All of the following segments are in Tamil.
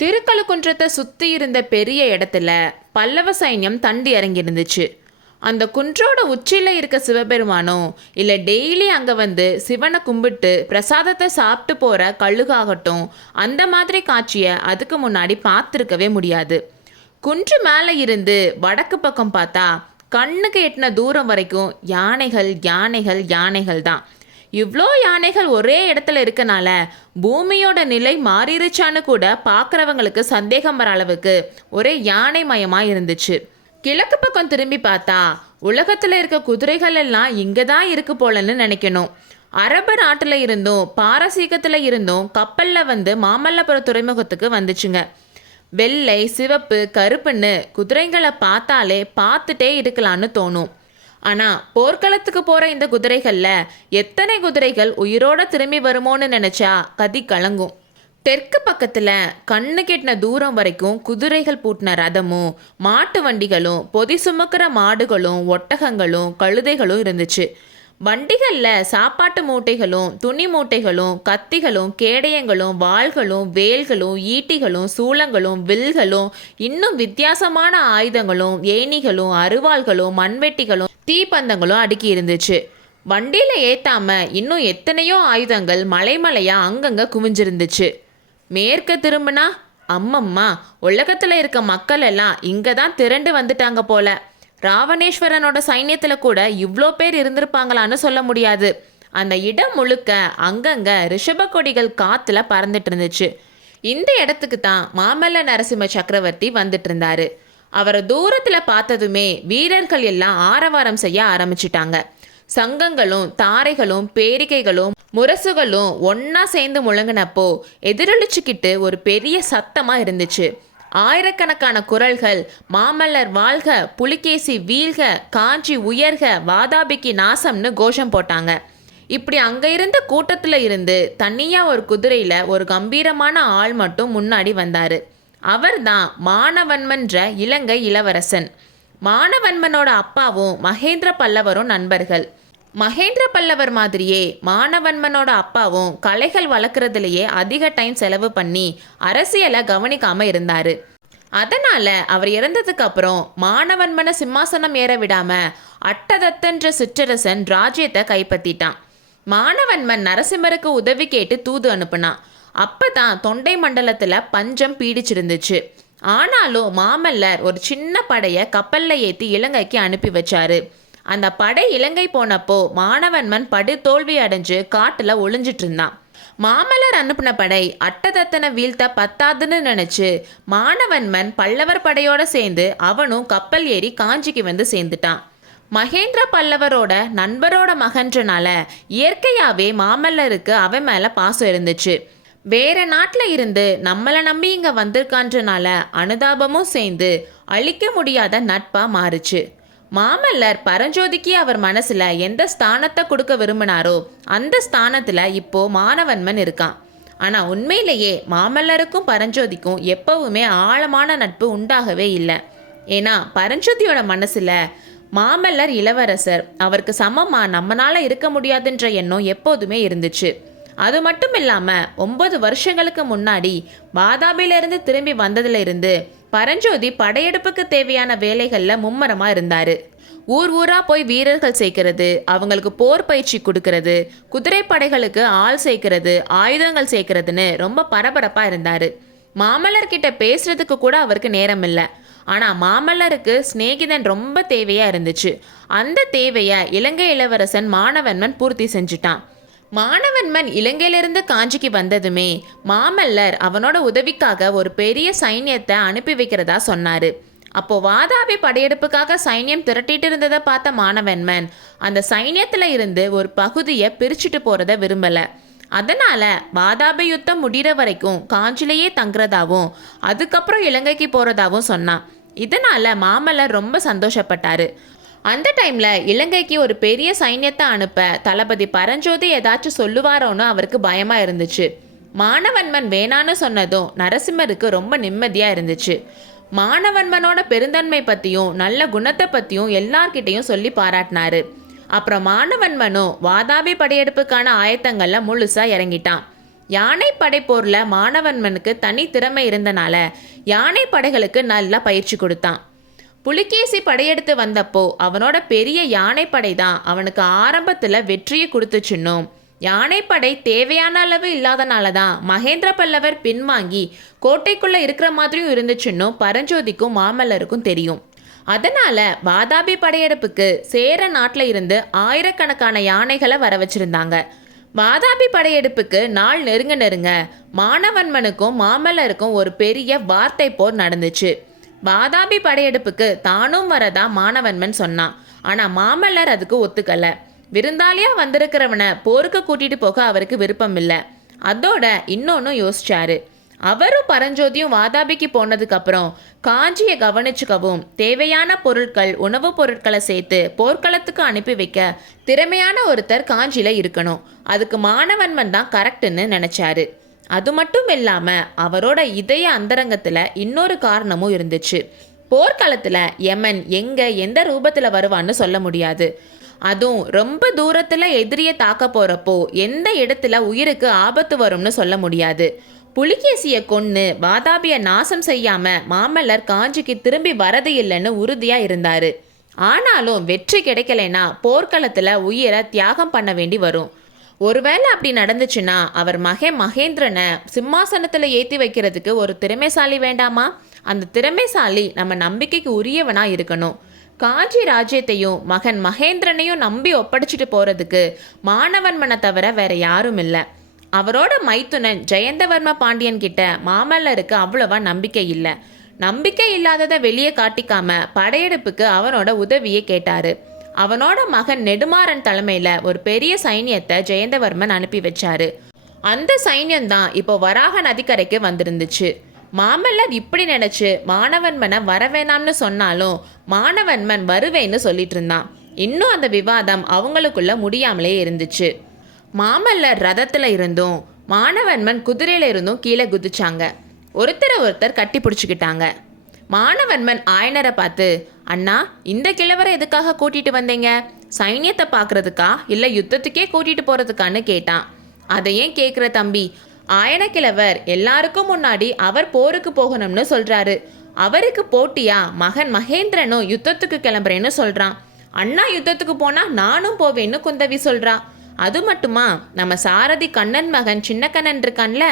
திருக்கழுக்குன்றத்தை சுற்றி இருந்த பெரிய இடத்துல பல்லவ சைன்யம் தண்டி இறங்கி இருந்துச்சு. அந்த குன்றோட உச்சியில் இருக்க சிவபெருமானும் இல்லை டெய்லி அங்கே வந்து சிவனை கும்பிட்டு பிரசாதத்தை சாப்பிட்டு போகிற கழுகாகட்டும் அந்த மாதிரி காட்சியை அதுக்கு முன்னாடி பார்த்துருக்கவே முடியாது. குன்று மேலே இருந்து வடக்கு பக்கம் பார்த்தா கண்ணுக்கு எட்டின தூரம் வரைக்கும் யானைகள் யானைகள் யானைகள் தான். இவ்வளோ யானைகள் ஒரே இடத்துல இருக்கனால பூமியோட நிலை மாறிடுச்சான்னு கூட பார்க்குறவங்களுக்கு சந்தேகம் வர அளவுக்கு ஒரே யானை மயமாக இருந்துச்சு. கிழக்கு பக்கம் திரும்பி பார்த்தா உலகத்தில் இருக்க குதிரைகள் எல்லாம் இங்கே தான் இருக்கு போலன்னு நினைக்கணும். அரபு நாட்டில் இருந்தும் பாரசீகத்தில் இருந்தும் கப்பலில் வந்து மாமல்லபுரம் துறைமுகத்துக்கு வந்துச்சுங்க. வெள்ளை சிவப்பு கருப்புன்னு குதிரைங்களை பார்த்தாலே பார்த்துட்டே இருக்கலான்னு தோணும். ஆனால் போர்க்களத்துக்கு போகிற இந்த குதிரைகளில் எத்தனை குதிரைகள் உயிரோடு திரும்பி வருமோன்னு நினச்சா கதி கலங்கும். தெற்கு பக்கத்தில் கண்ணு கெட்டின தூரம் வரைக்கும் குதிரைகள் பூட்டின ரதமும் மாட்டு வண்டிகளும் பொதி சுமக்கிற மாடுகளும் ஒட்டகங்களும் கழுதைகளும் இருந்துச்சு. வண்டிகளில் சாப்பாட்டு மூட்டைகளும் துணி மூட்டைகளும் கத்திகளும் கேடயங்களும் வாள்களும் வேல்களும் ஈட்டிகளும் சூளங்களும் வில்களும் இன்னும் வித்தியாசமான ஆயுதங்களும் ஏணிகளும் அருவாள்களும் மண்வெட்டிகளும் தீப்பந்தங்களும் அடுக்கி இருந்துச்சு. வண்டியில் ஏற்றாம இன்னும் எத்தனையோ ஆயுதங்கள் மலைமலையாக அங்கங்கே குவிஞ்சிருந்துச்சு. மேற்க திரும்பினா அம்மம்மா, உலகத்தில் இருக்க மக்கள் எல்லாம் இங்கே தான் திரண்டு வந்துட்டாங்க போல. ராவணேஸ்வரனோட சைன்யத்தில் கூட இவ்வளோ பேர் இருந்திருப்பாங்களான்னு சொல்ல முடியாது. அந்த இடம் முழுக்க அங்கங்கே ரிஷப கொடிகள் காற்றுல பறந்துட்டு இருந்துச்சு. இந்த இடத்துக்கு தான் மாமல்ல நரசிம்ம சக்கரவர்த்தி வந்துட்டு இருந்தாரு. அவரை தூரத்தில் பார்த்ததுமே வீரர்கள் எல்லாம் ஆரவாரம் செய்ய ஆரம்பிச்சிட்டாங்க. சங்கங்களும் தாரைகளும் பேரிக்கைகளும் முரசுகளும் ஒன்னா சேர்ந்து முழங்கினப்போ எதிரொலிச்சுக்கிட்டு ஒரு பெரிய சத்தமாக இருந்துச்சு. ஆயிரக்கணக்கான குரல்கள் மாமல்லர் வாழ்க, புலிகேசி வீழ்க, காஞ்சி உயர்க, வாதாபிக்கு நாசம்னு கோஷம் போட்டாங்க. இப்படி அங்கே இருந்த கூட்டத்தில் இருந்து தனியாக ஒரு குதிரையில் ஒரு கம்பீரமான ஆள் மட்டும் முன்னாடி வந்தார். அவர் தான் மானவன்மன்ற இலங்கை இளவரசன். மானவன்மனோட அப்பாவும் மகேந்திர பல்லவரும் நண்பர்கள். மகேந்திர பல்லவர் மாதிரியே மானவன்மனோட அப்பாவும் கலைகள் வளர்க்குறதுலையே அதிக டைம் செலவு பண்ணி அரசியலை கவனிக்காமல் இருந்தார். அதனால் அவர் இறந்ததுக்கு அப்புறம் மானவன்மனை சிம்மாசனம் ஏற விடாமல் அட்டதத்தன்ற சிற்றரசன் ராஜ்யத்தை கைப்பற்றிட்டான். மானவன்மன் நரசிம்மருக்கு உதவி கேட்டு தூது அனுப்புனான். அப்போ தான் தொண்டை மண்டலத்தில் பஞ்சம் பீடிச்சிருந்துச்சு. ஆனாலும் மாமல்லர் ஒரு சின்ன படையை கப்பலில் ஏற்றி இலங்கைக்கு அனுப்பி வச்சாரு. அந்த படை இலங்கை போனப்போ மானவன்மன் படு தோல்வி அடைஞ்சு காட்டில் ஒளிஞ்சிட்டு இருந்தான். மாமல்லர் அனுப்பின படை அட்டதத்தனை வீழ்த்த பத்தாதுன்னு நினச்சி மானவன்மன் பல்லவர் படையோட சேர்ந்து அவனும் கப்பல் ஏறி காஞ்சிக்கு வந்து சேர்ந்துட்டான். மகேந்திர பல்லவரோட நண்பரோட மகன்றனால இயற்கையாகவே மாமல்லருக்கு அவன் மேலே பாசம் இருந்துச்சு. வேற நாட்டில் இருந்து நம்மளை நம்பி இங்கே வந்திருக்கான்றனால அனுதாபமும் சேர்ந்து அழிக்க முடியாத நட்பாக மாறுச்சு. மாமல்லர் பரஞ்சோதிக்கு அவர் மனசில் எந்த ஸ்தானத்தை கொடுக்க விரும்பினாரோ அந்த ஸ்தானத்தில் இப்போ மானவன்மன் இருக்கான். ஆனால் உண்மையிலேயே மாமல்லருக்கும் பரஞ்சோதிக்கும் எப்பவுமே ஆழமான நட்பு உண்டாகவே இல்லை. ஏன்னா பரஞ்சோதியோட மனசில் மாமல்லர் இளவரசர், அவருக்கு சமமாக நம்மளால் இருக்க முடியாதுன்ற எண்ணம் எப்போதுமே இருந்துச்சு. அது மட்டும் இல்லாமல் 9 வருஷங்களுக்கு முன்னாடி வாதாபியிலிருந்து திரும்பி வந்ததுல இருந்து பரஞ்சோதி படையெடுப்புக்கு தேவையான வேலைகளில் மும்மரமாக இருந்தார். ஊர் ஊராக போய் வீரர்கள் சேர்க்கறது, அவங்களுக்கு போர் பயிற்சி கொடுக்கறது, குதிரை படைகளுக்கு ஆள் சேர்க்கறது, ஆயுதங்கள் சேர்க்கறதுன்னு ரொம்ப பரபரப்பாக இருந்தார். மாமல்லர்கிட்ட பேசுறதுக்கு கூட அவருக்கு நேரம் இல்லை. ஆனால் மாமல்லருக்கு சிநேகிதன் ரொம்ப தேவையாக இருந்துச்சு. அந்த தேவையை இலங்கை இளவரசன் மானவன்மன் பூர்த்தி செஞ்சுட்டான். மானவன்மன் இலங்கையிலிருந்து காஞ்சிக்கு வந்ததுமே மாமல்லர் அவனோட உதவிக்காக ஒரு பெரிய சைன்யத்தை அனுப்பி வைக்கிறதா சொன்னார். அப்போது வாதாபி படையெடுப்புக்காக சைன்யம் திரட்டிட்டு இருந்ததை பார்த்த மானவன்மன் அந்த சைன்யத்தில் இருந்து ஒரு பகுதியை பிரிச்சுட்டு போகிறத விரும்பலை. அதனால் வாதாபி யுத்தம் முடிகிற வரைக்கும் காஞ்சிலேயே தங்குறதாவும் அதுக்கப்புறம் இலங்கைக்கு போகிறதாவும் சொன்னான். இதனால் மாமல்லர் ரொம்ப சந்தோஷப்பட்டார். அந்த டைமில் இலங்கைக்கு ஒரு பெரிய சைன்யத்தை அனுப்ப தளபதி பரஞ்சோதி ஏதாச்சும் சொல்லுவாரோன்னு அவருக்கு பயமாக இருந்துச்சு. மானவன்மன் வேணான்னு சொன்னதும் நரசிம்மருக்கு ரொம்ப நிம்மதியாக இருந்துச்சு. மானவன்மனோட பெருந்தன்மை பற்றியும் நல்ல குணத்தை பற்றியும் எல்லார்கிட்டையும் சொல்லி பாராட்டினாரு. அப்புறம் மானவன்மனும் வாதாபி படையெடுப்புக்கான ஆயத்தங்களில் முழுசாக இறங்கிட்டான். யானைப்படை போர்ல மானவன்மனுக்கு தனி திறமை இருந்தனால யானைப்படைகளுக்கு நல்லா பயிற்சி கொடுத்தான். புலிகேசி படையெடுத்து வந்தப்போ அவனோட பெரிய யானைப்படை தான் அவனுக்கு ஆரம்பத்தில் வெற்றியை கொடுத்துச்சுன்னும், யானைப்படை தேவையான அளவு இல்லாதனால தான் மகேந்திர பல்லவர் பின்வாங்கி கோட்டைக்குள்ள இருக்கிற மாதிரியும் இருந்துச்சுன்னும் பரஞ்சோதிக்கும் மாமல்லருக்கும் தெரியும். அதனால வாதாபி படையெடுப்புக்கு சேர நாட்டில் இருந்து ஆயிரக்கணக்கான யானைகளை வர வச்சிருந்தாங்க. வாதாபி படையெடுப்புக்கு நாள் நெருங்க மானவன்மனுக்கும் மாமல்லருக்கும் ஒரு பெரிய வார்த்தை போர் நடந்துச்சு. வாதாபி படையெடுப்புக்கு தானும் வரதா மானவன்மன் சொன்னான். ஆனால் மாமல்லர் அதுக்கு ஒத்துக்கலை. விருந்தாளியா வந்திருக்கிறவனை போருக்கு கூட்டிட்டு போக அவருக்கு விருப்பம் இல்லை. அதோட இன்னொன்னு யோசிச்சாரு. அவரும் பரஞ்சோதியும் வாதாபிக்கு போனதுக்கு அப்புறம் காஞ்சியை கவனிச்சுக்கவும் தேவையான பொருட்கள் உணவுப் பொருட்களை சேர்த்து போர்க்களத்துக்கு அனுப்பி வைக்க திறமையான ஒருத்தர் காஞ்சியில இருக்கணும். அதுக்கு மானவன்மன் தான் கரெக்டுன்னு நினைச்சாரு. அது மட்டும் இல்லாம அவரோட இதய அந்தரங்கத்துல இன்னொரு காரணமும் இருந்துச்சு. போர்க்களத்துல யமன் எங்க எந்த ரூபத்துல வருவான்னு சொல்ல முடியாது. அதுவும் ரொம்ப தூரத்துல எதிரியை தாக்க போறப்போ எந்த இடத்துல உயிருக்கு ஆபத்து வரும்னு சொல்ல முடியாது. புலிகேசியை கொன்னு வாதாபிய நாசம் செய்யாம மாமல்லர் காஞ்சிக்கு திரும்பி வரது இல்லைன்னு உறுதியா இருந்தாரு. ஆனாலும் வெற்றி கிடைக்கலைன்னா போர்க்களத்துல உயிரை தியாகம் பண்ண வேண்டி வரும். ஒருவேளை அப்படி நடந்துச்சுன்னா அவர் மகேந்திரனை சிம்மாசனத்துல ஏற்றி வைக்கிறதுக்கு ஒரு திறமைசாலி வேண்டாமா? அந்த திறமைசாலி நம்ம நம்பிக்கைக்கு உரியவனா இருக்கணும். காஞ்சி ராஜ்யத்தையும் மகன் மகேந்திரனையும் நம்பி ஒப்படைச்சிட்டு போறதுக்கு மானவன்மனை தவிர வேற யாரும் இல்லை. அவரோட மைத்துனன் ஜெயந்தவர்ம பாண்டியன் கிட்ட மாமல்லருக்கு அவ்வளவா நம்பிக்கை இல்லை. நம்பிக்கை இல்லாததை வெளியே காட்டிக்காம படையெடுப்புக்கு அவனோட உதவியை கேட்டாரு. அவனோட மகன் நெடுமாறன் தலைமையில ஒரு பெரிய சைன்யத்தை ஜெயந்தவர்மன் அனுப்பி வச்சாரு. அந்த சைன்யம்தான் இப்போ வராக நதிக்கரைக்கு வந்திருந்துச்சு. மாமல்லர் இப்படி நினைச்சு மானவன்மனை வரவேணாம்னு சொன்னாலும் மானவன்மன் வருவேன்னு சொல்லிட்டு இருந்தான். இன்னும் அந்த விவாதம் அவங்களுக்குள்ள முடியாமலே இருந்துச்சு. மாமல்லர் ரதத்துல இருந்தும் மானவன்மன் குதிரையில இருந்தும் கீழே குதிச்சாங்க. ஒருத்தர் கட்டி பிடிச்சிக்கிட்டாங்க. மானவன்மன் ஆயனரை பார்த்து, அண்ணா, இந்த கிழவரை எதுக்காக கூட்டிட்டு வந்தீங்க? சைன்யத்தை பார்க்கறதுக்கா இல்லை யுத்தத்துக்கே கூட்டிட்டு போறதுக்கான்னு கேட்டான். அதை ஏன் கேட்குற தம்பி? ஆயன கிழவர் எல்லாருக்கும் முன்னாடி அவர் போருக்கு போகணும்னு சொல்றாரு. அவருக்கு போட்டியா மகன் மகேந்திரனும் யுத்தத்துக்கு கிளம்புறேன்னு சொல்றான். அண்ணா யுத்தத்துக்கு போனா நானும் போவேன்னு குந்தவி சொல்றா. அது மட்டுமா, நம்ம சாரதி கண்ணன் மகன் சின்ன கண்ணன் இருக்கான்ல,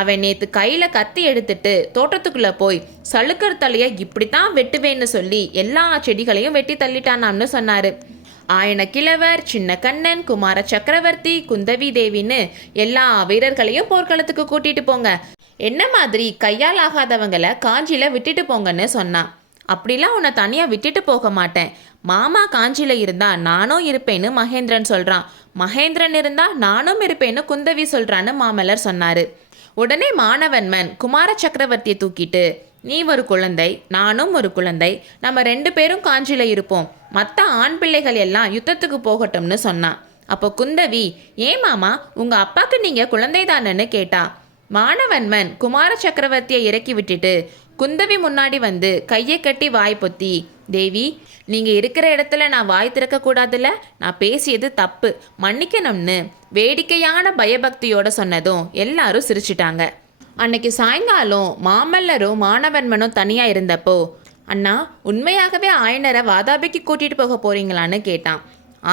அவன் நேத்து கையில கத்தி எடுத்துட்டு தோட்டத்துக்குள்ள போய் சளுக்கர் தலைய இப்படித்தான் வெட்டுவேன்னு சொல்லி எல்லா செடிகளையும் வெட்டி தள்ளிட்டானாம்னு சொன்னாரு. ஆயன கிழவர், சின்ன கண்ணன், குமார சக்கரவர்த்தி, குந்தவி தேவின்னு எல்லா வீரர்களையும் போர்க்களத்துக்கு கூட்டிட்டு போங்க. என்ன மாதிரி கையால் ஆகாதவங்களை காஞ்சியில விட்டுட்டு போங்கன்னு சொன்னான். அப்படிலாம் உன்னை தனியாக விட்டுட்டு போக மாட்டேன். மாமா காஞ்சியில் இருந்தா நானும் இருப்பேன்னு மகேந்திரன் சொல்கிறான். மகேந்திரன் இருந்தா நானும் இருப்பேன்னு குந்தவி சொல்கிறான்னு மாமல்லர் சொன்னார். உடனே மானவன்மன் குமார சக்கரவர்த்தியை தூக்கிட்டு, நீ ஒரு குழந்தை, நானும் ஒரு குழந்தை, நம்ம 2 பேரும் காஞ்சியில் இருப்போம், மற்ற ஆண் பிள்ளைகள் எல்லாம் யுத்தத்துக்கு போகட்டும்னு சொன்னான். அப்போ குந்தவி, ஏன் மாமா, உங்கள் அப்பாவுக்கு நீங்கள் குழந்தை தானேன்னு கேட்டா. மானவன்மன் குமார சக்கரவர்த்தியை இறக்கி விட்டுட்டு குந்தவி முன்னாடி வந்து கையை கட்டி வாய் பொத்தி, தேவி, நீங்கள் இருக்கிற இடத்துல நான் வாய் திறக்கக்கூடாதுல்ல, நான் பேசியது தப்பு, மன்னிக்கணும்னு வேடிக்கையான பயபக்தியோட சொன்னதும் எல்லாரும் சிரிச்சிட்டாங்க. அன்னைக்கு சாயங்காலம் மாமல்லரும் மானவன்மனும் தனியாக இருந்தப்போ, அண்ணா, உண்மையாகவே ஆயனரை வாதாபிக்கு கூட்டிகிட்டு போக போறீங்களான்னு கேட்டான்.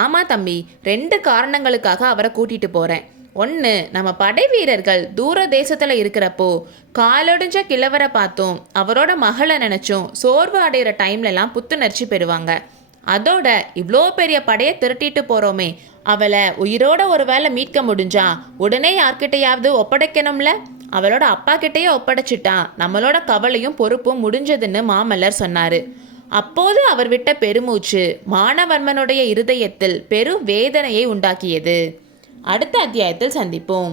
ஆமாம் தம்பி, 2 காரணங்களுக்காக அவரை கூட்டிகிட்டு போகிறேன். ஒன்று, நம்ம படை வீரர்கள் தூர தேசத்தில் இருக்கிறப்போ காலொடிஞ்ச கிழவரை பார்த்தோம் அவரோட மகளை நினச்சும் சோர்வு அடைகிற டைம்லலாம் புத்துணர்ச்சி பெறுவாங்க. அதோட இவ்வளோ பெரிய படையை திரட்டிட்டு போகிறோமே, அவளை உயிரோட ஒரு வேளை மீட்க முடிஞ்சா உடனே யார்கிட்டையாவது ஒப்படைக்கணும்ல. அவளோட அப்பா கிட்டேயே ஒப்படைச்சிட்டா நம்மளோட கவலையும் பொறுப்பும் முடிஞ்சதுன்னு மாமல்லர் சொன்னார். அப்போது அவர் விட்ட பெருமூச்சு மானவன்மனுடைய இருதயத்தில் பெரும் வேதனையை உண்டாக்கியது. அடுத்த அத்தியாயத்தில் சந்திப்போம்.